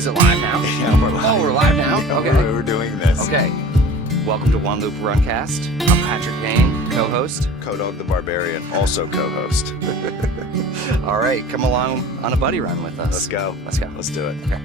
Is it live now? Yeah, we're live. Oh, we're live now? Yeah, Okay. We're doing this. Okay. Welcome to One Loop Runcast. I'm Patrick Payne, co-host. Kodog the Barbarian, also co-host. All right, come along on a buddy run with us. Let's go. Let's go. Let's do it. Okay.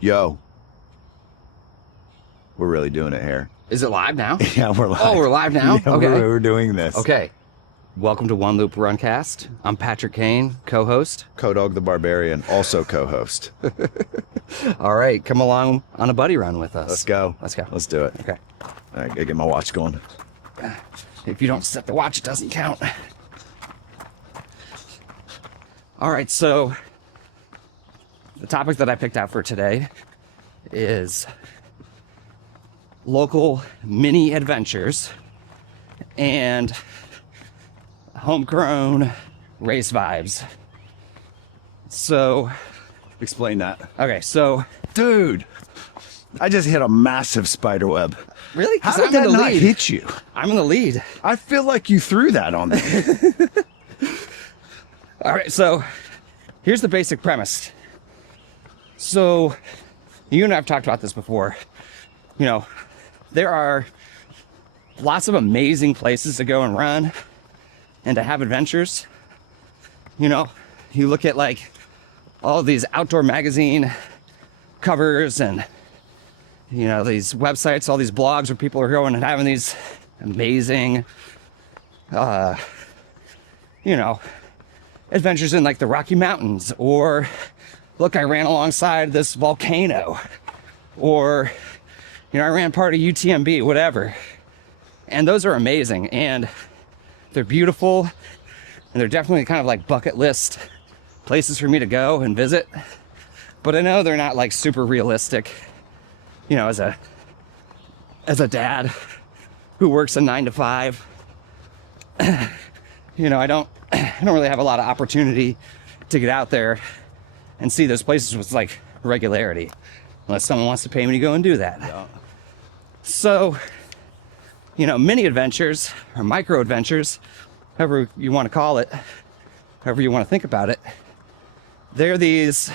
Yo. We're really doing it here. Is it live now? Yeah, we're live. Oh, we're live now? Yeah, Okay. We're doing this. Okay. Welcome to One Loop Runcast. I'm Patrick Payne, co-host. Kodog the Barbarian, also co-host. All right, come along on a buddy run with us. Let's go. Let's go. Let's do it. Okay. All right, gotta get my watch going. If you don't set the watch, it doesn't count. All right, so the topic that I picked out for today is local mini adventures and homegrown race vibes. So, Explain that. okay, so Dude, I just hit a massive spider web. really? How 'Cause did I'm that in the not lead. hit you? I'm in the lead. I feel like you threw that on me. All right, so here's the basic premise. So, you and I have talked about this before. You know, there are lots of amazing places to go and run and to have adventures. You know, you look at like all these outdoor magazine covers and, you know, these websites, all these blogs where people are going and having these amazing, you know, adventures in like the Rocky Mountains, or look, I ran alongside this volcano, or, you know, I ran part of UTMB, whatever. And those are amazing, and they're beautiful, and they're definitely kind of like bucket list places for me to go and visit. But I know they're not like super realistic, you know, as a dad who works a 9 to 5. You know, I don't really have a lot of opportunity to get out there and see those places with like regularity, unless someone wants to pay me to go and do that. Yeah. So, you know, mini adventures or micro adventures, however you want to call it, however you want to think about it, they're these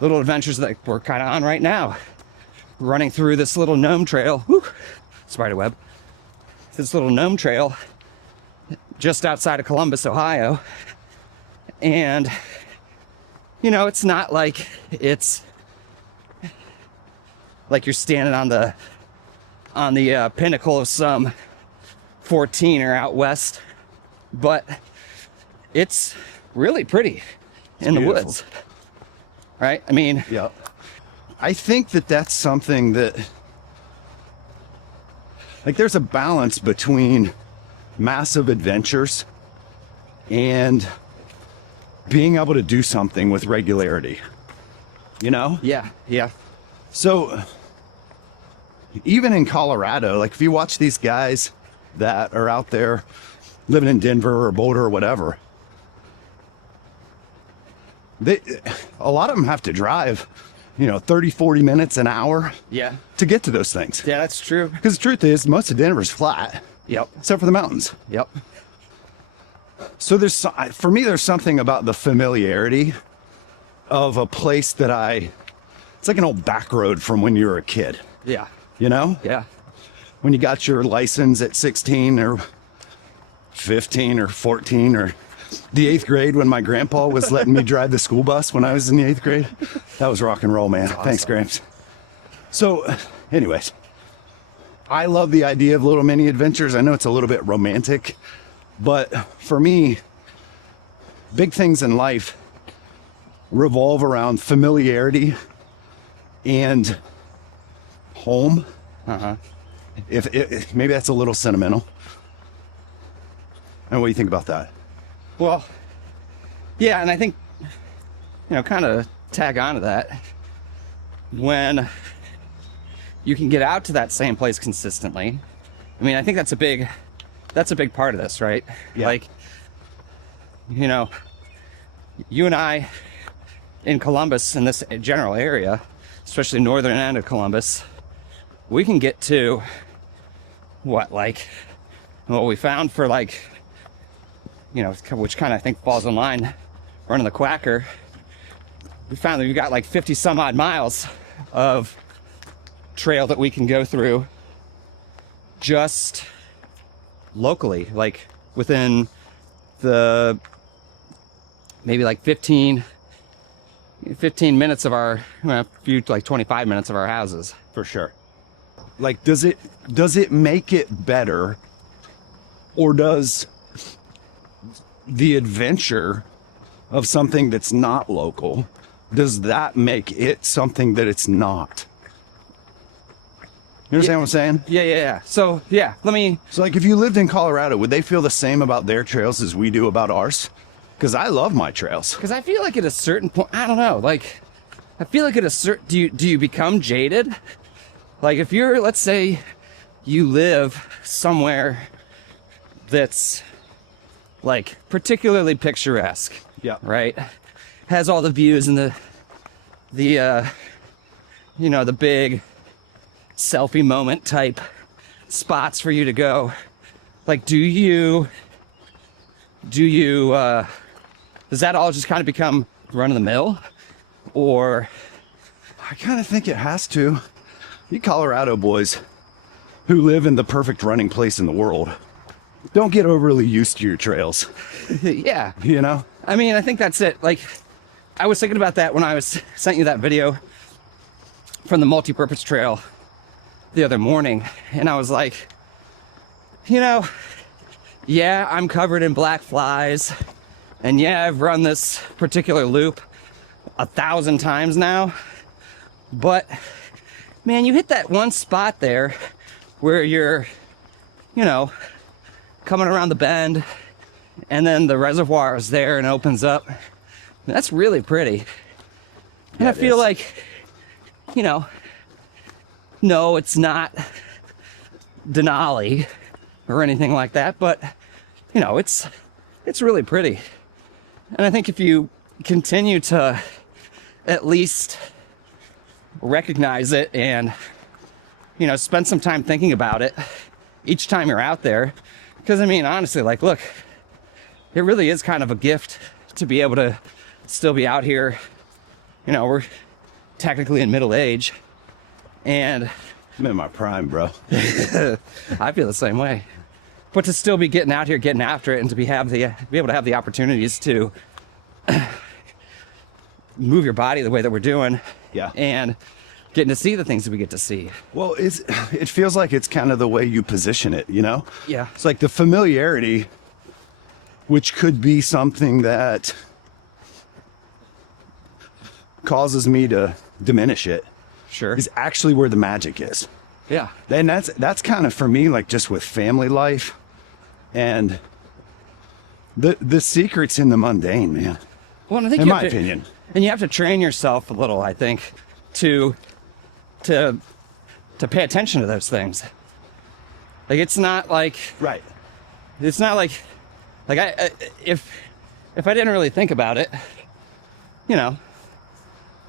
little adventures that we're kind of on right now. Running through this little gnome trail, spider web, this little gnome trail just outside of Columbus, Ohio. And, you know, it's not like it's like you're standing on the pinnacle of some 14er out west, but it's really pretty in the beautiful. woods, right? I mean, Yeah. I think that that's something that, like, there's a balance between massive adventures and being able to do something with regularity, you know? yeah. So even in Colorado, like if you watch these guys that are out there living in Denver or Boulder or whatever, a lot of them have to drive, 30, 40 minutes an hour Yeah. to get to those things. Yeah, that's true. Because the truth is, most of Denver's flat, Yep. except for the mountains. Yep. So for me, there's something about the familiarity of a place that it's like an old back road from when you were a kid, Yeah. Yeah. When you got your license at 16 or 15 or 14 or the 8th grade when my grandpa was letting me drive the school bus when I was in the 8th grade. That was rock and roll, man. Awesome. Thanks, Gramps. So, anyways, I love the idea of little mini adventures. I know it's a little bit romantic, but for me, big things in life revolve around familiarity and home. If maybe that's a little sentimental. And what do you think about that? Well, yeah, and I think, kind of tag on to that, when you can get out to that same place consistently. I mean, I think that's a big part of this, right? Yeah. Like, you and I in Columbus, in this general area, especially northern end of Columbus, we can get to what we found for which kind of I think falls in line running the Quacker. We found that we've got 50 some odd miles of trail that we can go through just locally, within the maybe 15 minutes of our, a few 25 minutes of our houses. For sure. Does it make it better, or does the adventure of something that's not local, does that make it something that it's not? You understand what I'm saying? Yeah. So if you lived in Colorado, would they feel the same about their trails as we do about ours? Because I love my trails. Because I feel like at a certain point, I don't know, I feel like at a certain, do you become jaded? If you're, let's say you live somewhere that's particularly picturesque. Yeah. Right? Has all the views and the big selfie moment type spots for you to go. Does that all just kind of become run of the mill? Or I kind of think it has to. You Colorado boys who live in the perfect running place in the world don't get overly used to your trails. yeah. I mean, I think that's it. I was thinking about that when I sent you that video from the multi-purpose trail the other morning, and I was like, yeah, I'm covered in black flies, and yeah, I've run this particular loop 1,000 times now, but man, you hit that one spot there where you're, coming around the bend, and then the reservoir is there and opens up. That's really pretty. And Yeah, I feel is. No, it's not Denali or anything like that, but it's really pretty. And I think if you continue to at least recognize it and spend some time thinking about it each time you're out there, because honestly, look, it really is kind of a gift to be able to still be out here. We're technically in middle age, and I'm in my prime, bro. I feel the same way. But to still be getting out here, getting after it, and to be able to have the opportunities to move your body the way that we're doing, Yeah. and getting to see the things that we get to see. Well, it feels like it's kind of the way you position it, Yeah. It's like the familiarity, which could be something that causes me to diminish it, Sure. is actually where the magic is. Yeah. And that's kind of for me, just with family life, and the secret's in the mundane, man. Well, and I think In you my have to- opinion. And you have to train yourself a little, I think, to to pay attention to those things. Like, it's not like, Right. it's not like if I didn't really think about it, you know,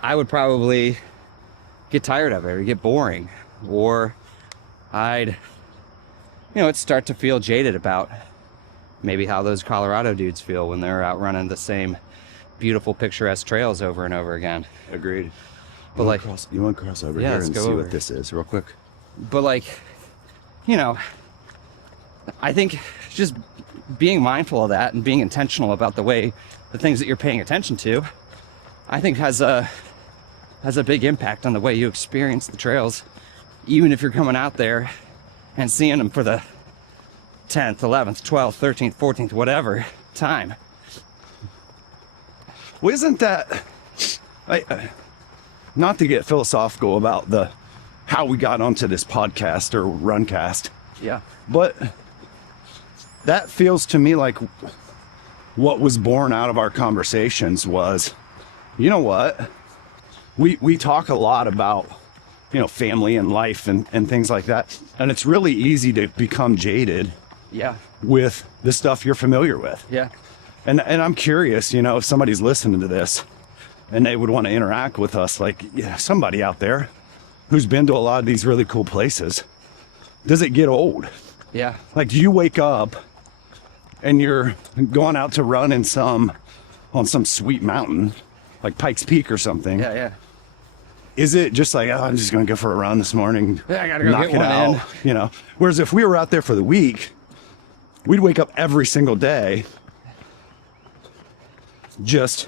I would probably get tired of it or get boring, or I'd, it'd start to feel jaded about maybe how those Colorado dudes feel when they're out running the same beautiful, picturesque trails over and over again. Agreed. But like, you want to cross over Yeah, here let's and go see over. what this is real quick? but like, I think just being mindful of that and being intentional about the things that you're paying attention to, I think has a big impact on the way you experience the trails, even if you're coming out there and seeing them for the 10th, 11th, 12th, 13th, 14th, whatever time. Well, isn't that, not to get philosophical about how we got onto this podcast or Runcast, Yeah. but that feels to me like what was born out of our conversations was, you know what? We talk a lot about, family and life and things like that. And it's really easy to become jaded Yeah. with the stuff you're familiar with. Yeah. And I'm curious, if somebody's listening to this and they would want to interact with us, like somebody out there who's been to a lot of these really cool places, does it get old? Yeah. Like, do you wake up and you're going out to run on some sweet mountain, like Pikes Peak or something? Yeah. Yeah. Is it just like, I'm just going to go for a run this morning, Yeah, I gotta go knock get it one out, in. Whereas if we were out there for the week, we'd wake up every single day just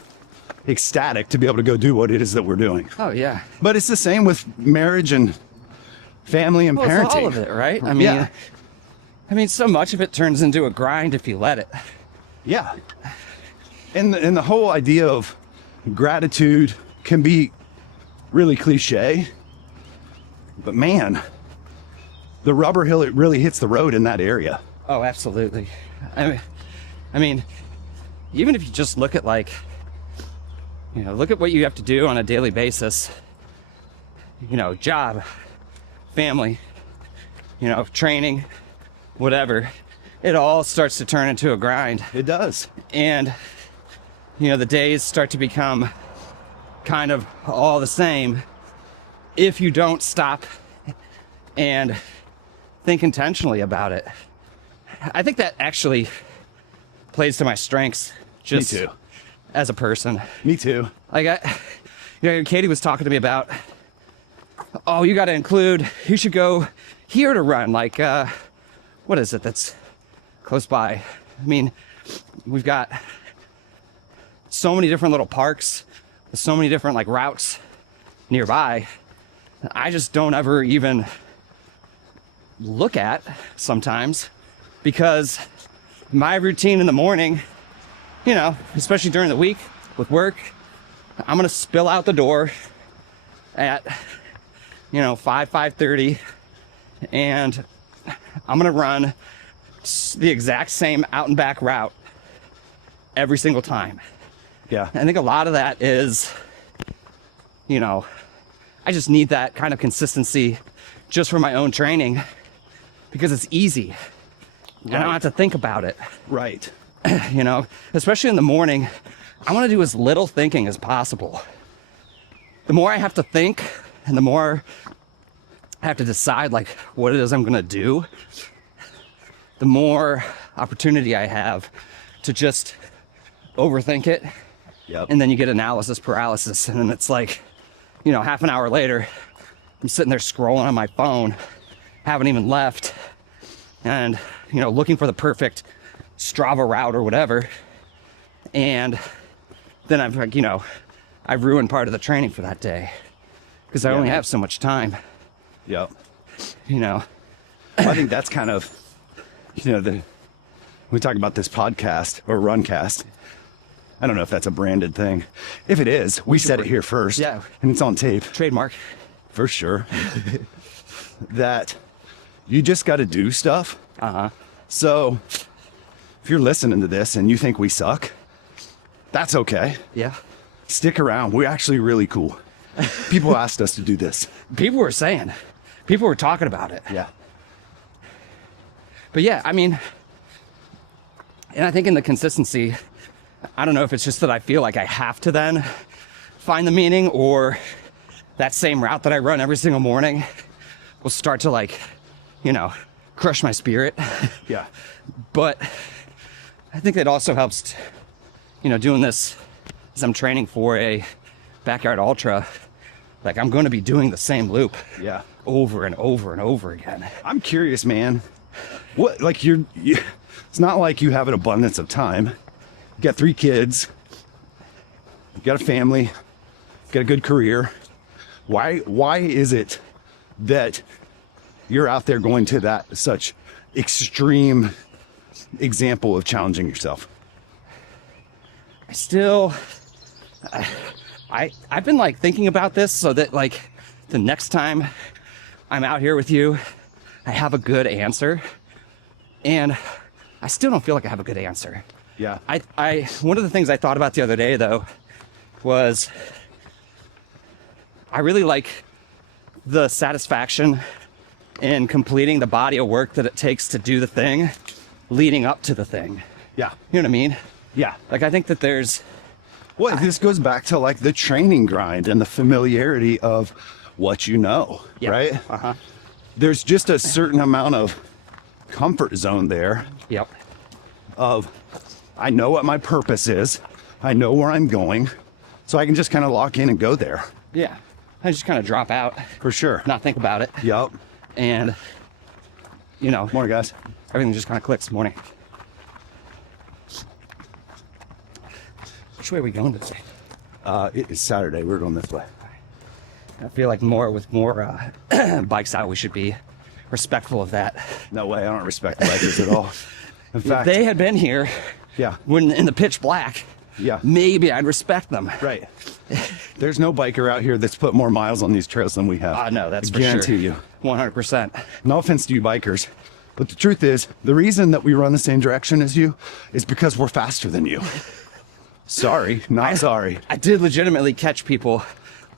ecstatic to be able to go do what it is that we're doing. Oh yeah. But it's the same with marriage and family and Well, parenting. it's all of it, right? Yeah. I mean, so much of it turns into a grind if you let it. Yeah. And the whole idea of gratitude can be really cliche, but man, the rubber hill, it really hits the road in that area. Oh, absolutely. I mean, even if you just look at look at what you have to do on a daily basis, job, family, training, whatever, it all starts to turn into a grind. It does. And, the days start to become kind of all the same if you don't stop and think intentionally about it. I think that actually plays to my strengths just Me too. as a person. Me too. Like Katie was talking to me about, oh, you should go here to run. Like, what is it that's close by? I mean, we've got so many different little parks, with so many different routes nearby. I just don't ever even look at sometimes, because my routine in the morning, especially during the week with work, I'm gonna spill out the door at 5:30, and I'm gonna run the exact same out and back route every single time. Yeah. I think a lot of that is, I just need that kind of consistency just for my own training, because it's easy. Right. I don't have to think about it. Right. Especially in the morning, I want to do as little thinking as possible. The more I have to think and the more I have to decide what it is I'm going to do, the more opportunity I have to just overthink it. Yep. And then you get analysis paralysis, and then it's half an hour later, I'm sitting there scrolling on my phone, haven't even left, and looking for the perfect Strava route or whatever, and then I've ruined part of the training for that day because I only have so much time. Yep. I think that's kind of, we talk about this podcast or Runcast. I don't know if that's a branded thing. If it is, we said it here first. Yeah. And it's on tape. trademark. For sure. That you just got to do stuff. So if you're listening to this and you think we suck, that's okay. Yeah. Stick around. We're actually really cool. People asked us to do this. People were saying, people were talking about it. Yeah. But yeah, I mean, and I think in the consistency, I don't know if it's just that I feel like I have to then find the meaning, or that same route that I run every single morning will start to, like, you know, crush my spirit. Yeah. But I think it also helps, you know, doing this as I'm training for a backyard ultra. Like, I'm going to be doing the same loop. Yeah. Over and over and over again. I'm curious, man. What, like, it's not like you have an abundance of time. You got 3 kids. You got a family. You got a good career. Why is it that you're out there going to that such extreme example of challenging yourself? I've been, like, thinking about this so that, like, the next time I'm out here with you, I have a good answer. And I still don't feel like I have a good answer. Yeah. One of the things I thought about the other day, though, was I really like the satisfaction in completing the body of work that it takes to do the thing leading up to the thing. Yeah. You know what I mean? Yeah. Like, I think that there's... Well, this goes back to, like, the training grind and the familiarity of what you know, Yeah. right? Uh-huh. There's just a certain amount of comfort zone there Yep. of, I know what my purpose is. I know where I'm going. So I can just kind of lock in and go there. Yeah. I just kind of drop out, For sure. not think about it. Yup. And, you know, Morning, guys. everything just kind of clicks. Morning. Which way are we going today? It is Saturday. We're going this way. I feel like with more bikes out, we should be respectful of that. No way. I don't respect the bikers at all. In If fact, they had been here yeah. when in the pitch black, Yeah. maybe I'd respect them. Right. There's no biker out here that's put more miles on these trails than we have. No, that's I for guarantee sure. you. 100%. No offense to you bikers, but the truth is, the reason that we run the same direction as you is because we're faster than you. Sorry, not sorry. I did legitimately catch people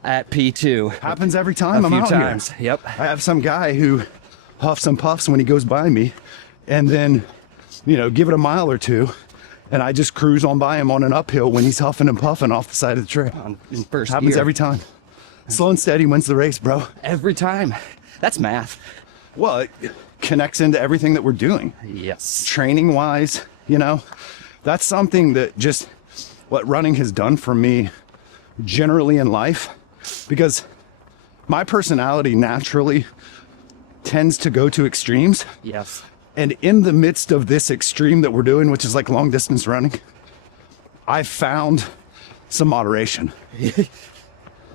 at P2 Happens every time a I'm few out times. here. Yep. I have some guy who huffs and puffs when he goes by me, and then, you know, give it a mile or two, and I just cruise on by him on an uphill when he's huffing and puffing off the side of the trail. In first Happens gear. every time. Slow and steady wins the race, bro. Every time. That's math. Well, it connects into everything that we're doing. Yes. Training wise, you know, that's something that just what running has done for me generally in life, because my personality naturally tends to go to extremes. Yes. And in the midst of this extreme that we're doing, which is like long distance running, I found some moderation.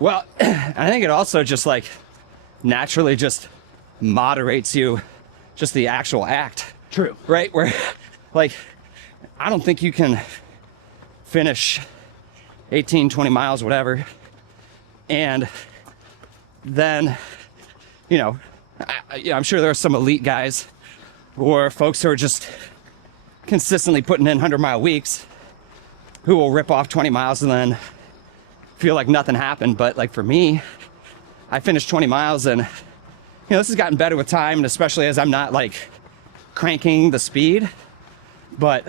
Well, I think it also just, like, naturally just moderates you, just the actual act. True. Right? Where, like, I don't think you can finish 18, 20 miles, whatever, and then, you know, I'm sure there are some elite guys or folks who are just consistently putting in 100-mile weeks who will rip off 20 miles and then feel like nothing happened. But, like, for me, I finished 20 miles, and, you know, this has gotten better with time, and especially as I'm not, like, cranking the speed, but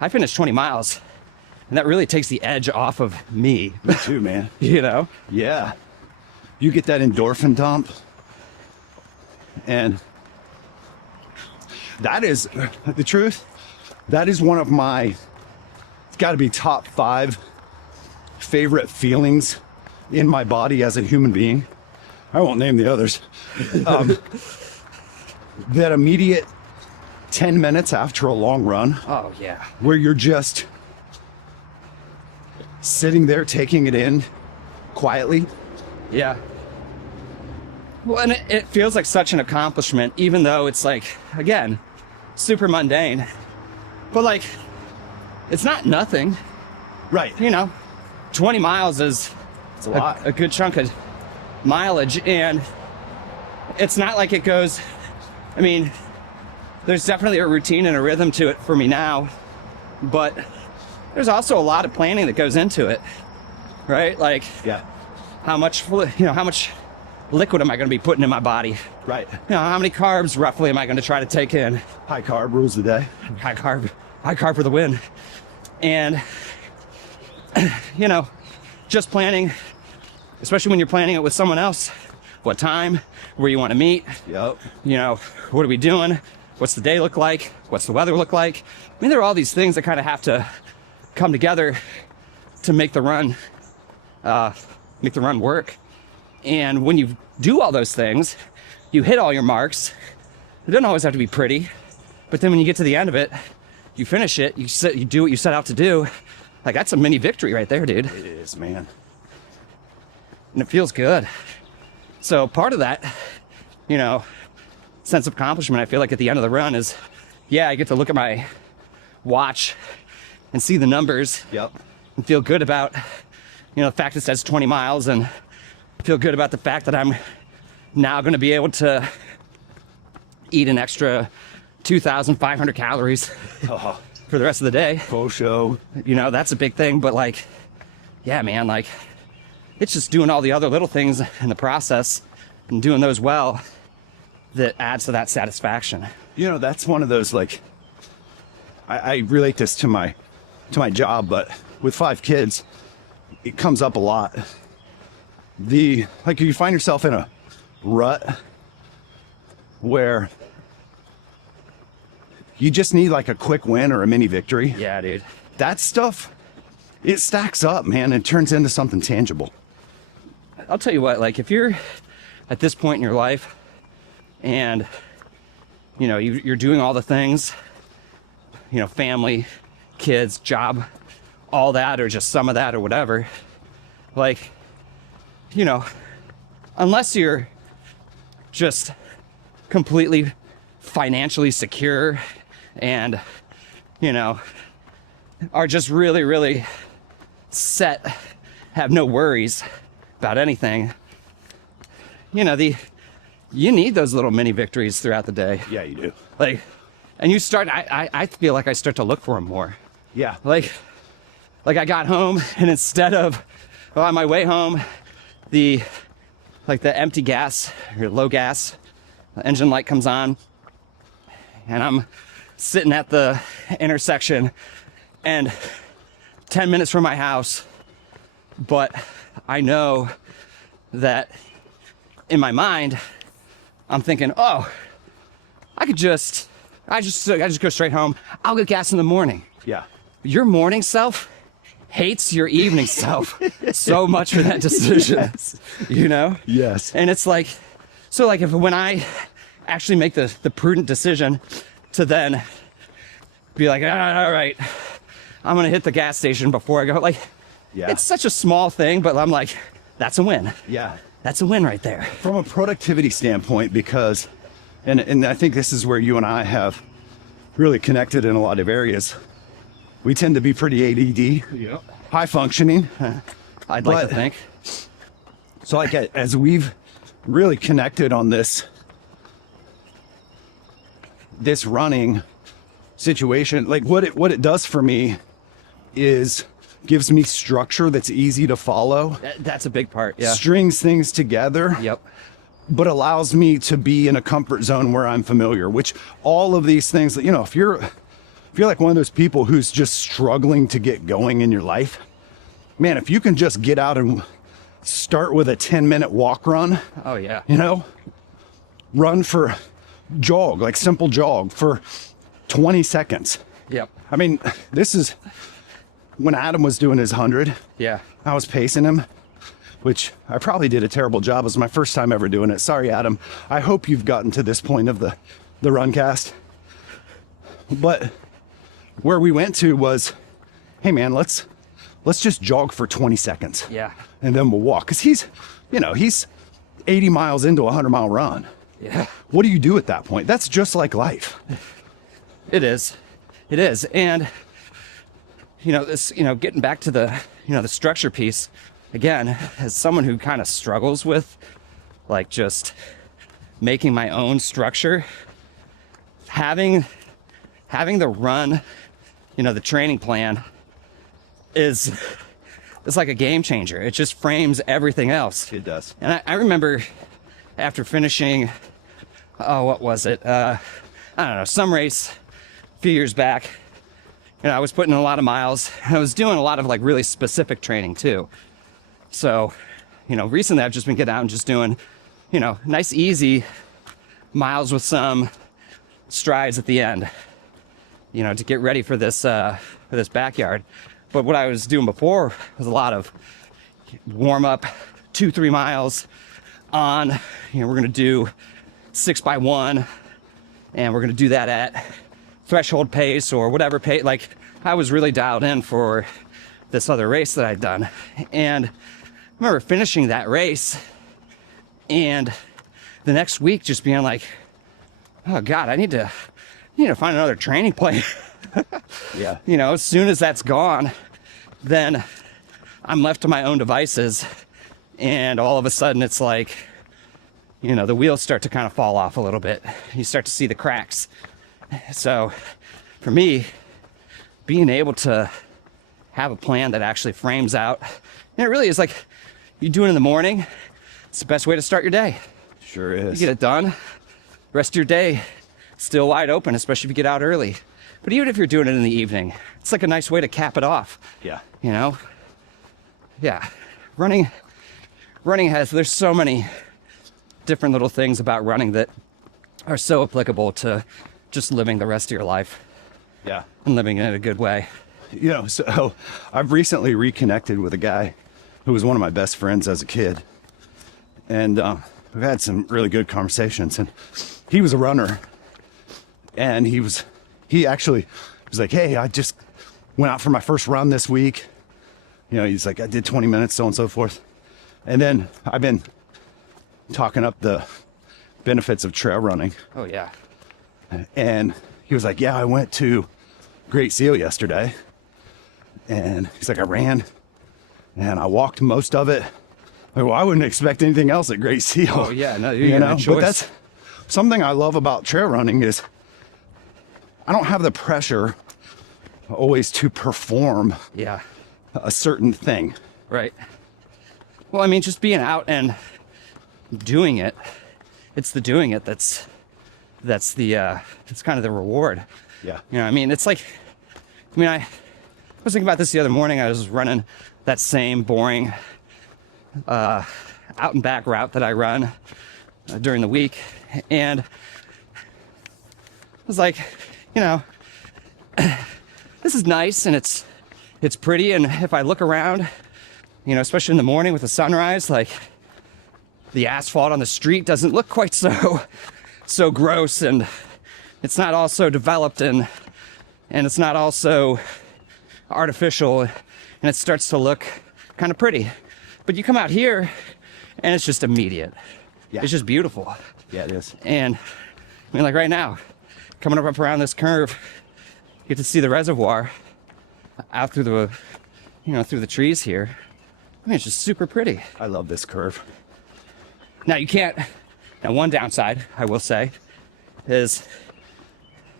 I finished 20 miles, and that really takes the edge off of me. Me too, man. You know? Yeah. You get that endorphin dump, and that is the truth. That is one of my, it's got to be top 5 favorite feelings in my body as a human being. I won't name the others. That immediate 10 minutes after a long run, Oh, yeah. where you're just sitting there taking it in quietly. Yeah. Well, and it feels like such an accomplishment, even though it's, like, again, super mundane. But, like, it's not nothing. Right. You know, 20 miles is It's a lot. a good chunk of mileage, and it's not like it goes, I mean, there's definitely a routine and a rhythm to it for me now, but there's also a lot of planning that goes into it, right? Like, Yeah. how much liquid am I going to be putting in my body? Right. You know, how many carbs roughly am I going to try to take in? High carb rules the day. High carb for the win. And, you know, just planning, especially when you're planning it with someone else, what time, where you want to meet. Yep. You know, what are we doing? What's the day look like? What's the weather look like? I mean, there are all these things that kind of have to come together to make the run work. And when you do all those things, you hit all your marks. It doesn't always have to be pretty, but then when you get to the end of it, you finish it, you do what you set out to do. Like, that's a mini victory right there, dude. It is, man. And it feels good. So part of that, you know, sense of accomplishment, I feel like at the end of the run is, yeah, I get to look at my watch and see the numbers. Yep. And feel good about, you know, the fact it says 20 miles, and feel good about the fact that I'm now going to be able to eat an extra 2,500 calories for the rest of the day. Full show. You know, that's a big thing, but like, yeah, man, like, it's just doing all the other little things in the process and doing those well that adds to that satisfaction. You know, that's one of those, like, I relate this to my job, but with 5 kids, it comes up a lot. Like, you find yourself in a rut where you just need like a quick win or a mini victory. Yeah, dude. That stuff, it stacks up, man, and turns into something tangible. I'll tell you what, like, if you're at this point in your life and, you know, you're doing all the things, you know, family, kids, job, all that, or just some of that or whatever, like, you know, unless you're just completely financially secure and, you know, are just really, really set, have no worries about anything, you know, you need those little mini victories throughout the day. Yeah, you do. Like, and you start, I feel like I start to look for them more. Yeah. Like I got home, and instead of, well, on my way home, the empty gas or low gas engine light comes on, and I'm sitting at the intersection and 10 minutes from my house, but I know that in my mind, I'm thinking, oh, I just go straight home. I'll get gas in the morning. Yeah. Your morning self hates your evening self so much for that decision. Yes. You know? Yes. And it's like, so like when I actually make the prudent decision to then be like, all right, I'm going to hit the gas station before I go. Like, yeah. It's such a small thing, but I'm like, that's a win. Yeah. That's a win right there. From a productivity standpoint, because, and I think this is where you and I have really connected in a lot of areas. We tend to be pretty ADD, Yep. high functioning. I'd like to think. So like as we've really connected on this running situation, like what it does for me is gives me structure that's easy to follow. That's a big part. Yeah. Strings things together. Yep. But allows me to be in a comfort zone where I'm familiar, which all of these things, you know, if you're like one of those people who's just struggling to get going in your life, man, if you can just get out and start with a 10-minute walk run. Oh, yeah. You know, simple jog for 20 seconds. Yep. I mean, this is when Adam was doing his 100. Yeah. I was pacing him, which I probably did a terrible job. It was my first time ever doing it. Sorry, Adam. I hope you've gotten to this point of the Runcast. But where we went to was, hey man, let's just jog for 20 seconds. Yeah. And then we'll walk. Because he's 80 miles into a 100-mile run. Yeah. What do you do at that point? That's just like life. It is. It is. And, getting back to the structure piece, again, as someone who kind of struggles with, like, just making my own structure, having the run, the training plan it's like a game changer. It just frames everything else. It does. And I remember after finishing, oh, what was it? I don't know, some race a few years back. I was putting in a lot of miles. I was doing a lot of like really specific training too. So, recently I've just been getting out and just doing, nice, easy miles with some strides at the end, to get ready for this backyard. But what I was doing before was a lot of warm up, 2-3 miles on, we're going to do 6x1, and we're going to do that at threshold pace or whatever pace. Like, I was really dialed in for this other race that I'd done. And I remember finishing that race and the next week just being like, oh God, I need to find another training plan. Yeah. As soon as that's gone, then I'm left to my own devices, and all of a sudden it's like, the wheels start to kind of fall off a little bit. You start to see the cracks. So for me, being able to have a plan that actually frames out, and it really is like you do it in the morning, it's the best way to start your day. Sure is. You get it done, rest of your day still wide open, especially if you get out early. But even if you're doing it in the evening, it's like a nice way to cap it off. Yeah. Yeah. Running there's so many different little things about running that are so applicable to just living the rest of your life. Yeah. And living in a good way. So I've recently reconnected with a guy who was one of my best friends as a kid. And we've had some really good conversations. And he was a runner. And he actually was like, hey, I just went out for my first run this week. He's like, I did 20 minutes, so on and so forth. And then I've been talking up the benefits of trail running. Oh, yeah. And he was like, yeah, I went to Great Seal yesterday. And he's like, I ran and I walked most of it. Like, well, I wouldn't expect anything else at Great Seal. Oh, yeah, no, you got no choice. But that's something I love about trail running is I don't have the pressure always to perform a certain thing. Right. Well, I mean, just being out and doing it, it's the doing it that's kind of the reward. Yeah. It's like, I was thinking about this the other morning. I was running that same boring out and back route that I run during the week. And I was like, this is nice and it's pretty. And if I look around, especially in the morning with the sunrise, like the asphalt on the street doesn't look quite so gross, and it's not all so developed, and it's not all so artificial, and it starts to look kind of pretty. But you come out here and it's just immediate. Yeah. It's just beautiful. Yeah, it is. And like right now, coming up around this curve, you get to see the reservoir out through the through the trees here. It's just super pretty. I love this curve. Now one downside, I will say, is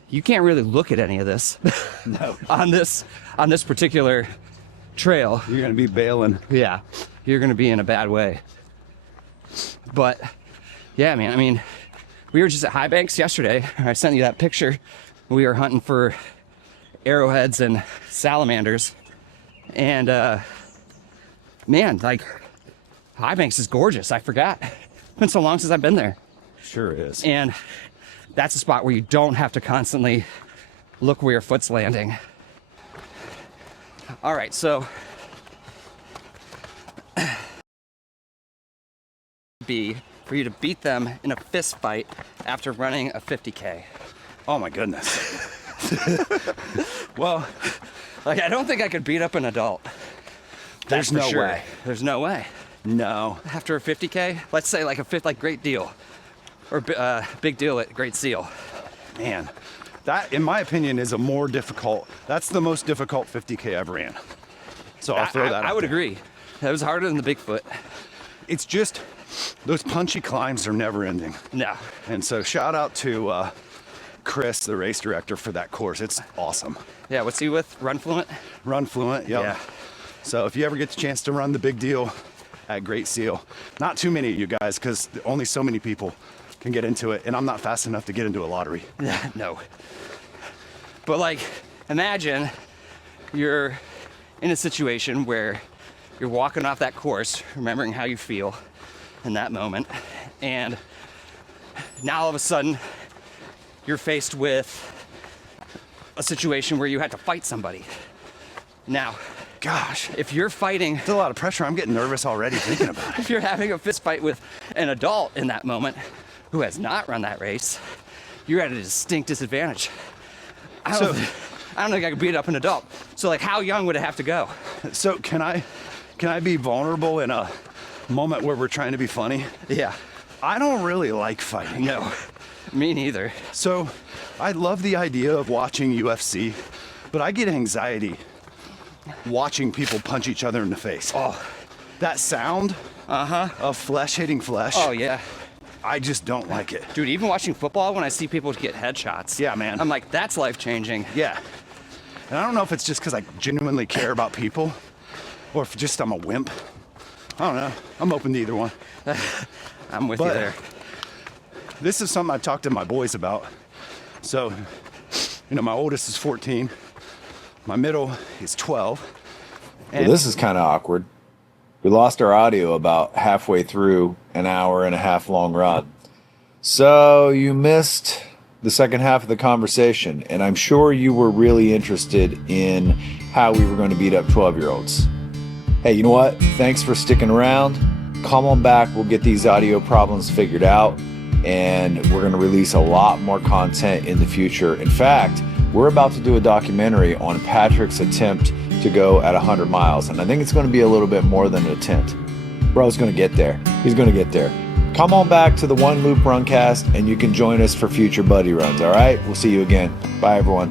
you can't really look at any of this. No. on this particular trail. You're going to be bailing. Yeah. You're going to be in a bad way. But yeah, man, we were just at High Banks yesterday. I sent you that picture. We were hunting for arrowheads and salamanders. And man, like, High Banks is gorgeous. I forgot. It's been so long since I've been there. Sure is. And that's a spot where you don't have to constantly look where your foot's landing. All right, so be for you to beat them in a fist fight after running a 50K. Oh my goodness. Well, like, I don't think I could beat up an adult. there's no way. There's no way. No. After a 50K, let's say like Great Deal, or Big Deal at Great Seal. Man, that, in my opinion, is that's the most difficult 50K I've ran. So I'll throw that out I would there. agree. That was harder than the Bigfoot. It's just, those punchy climbs are never ending. No. And so shout out to Chris, the race director, for that course. It's awesome. Yeah, what's he with? Run Fluent? Run Fluent, yep. Yeah. So if you ever get the chance to run the Big Deal at Great Seal. Not too many of you guys, because only so many people can get into it, and I'm not fast enough to get into a lottery. No. But like, imagine you're in a situation where you're walking off that course, remembering how you feel in that moment, and now all of a sudden you're faced with a situation where you had to fight somebody. Now, Gosh, if you're fighting, it's a lot of pressure. I'm getting nervous already thinking about it. if you're having a fist fight with an adult in that moment who has not run that race, you're at a distinct disadvantage. I don't think I could beat up an adult. So like, how young would it have to go? So can I be vulnerable in a moment where we're trying to be funny? Yeah. I don't really like fighting. No, me neither. So I love the idea of watching UFC, but I get anxiety watching people punch each other in the face. Oh, That sound of flesh hitting flesh, oh yeah. I just don't like it. Dude, even watching football, when I see people get headshots, Yeah, man. I'm like, that's life-changing. Yeah. And I don't know if it's just because I genuinely care about people or if just I'm a wimp. I don't know. I'm open to either one. I'm with you But there. this is something I've talked to my boys about. So, my oldest is 14. My middle is 12. Well, this is kind of awkward. We lost our audio about halfway through an hour and a half long run. So you missed the second half of the conversation, and I'm sure you were really interested in how we were going to beat up 12-year-olds. Hey, you know what? Thanks for sticking around. Come on back. We'll get these audio problems figured out, and we're going to release a lot more content in the future. In fact, we're about to do a documentary on Patrick's attempt to go at 100 miles, and I think it's going to be a little bit more than an attempt. Bro's going to get there. He's going to get there. Come on back to the One Loop Runcast, and you can join us for future buddy runs, all right? We'll see you again. Bye, everyone.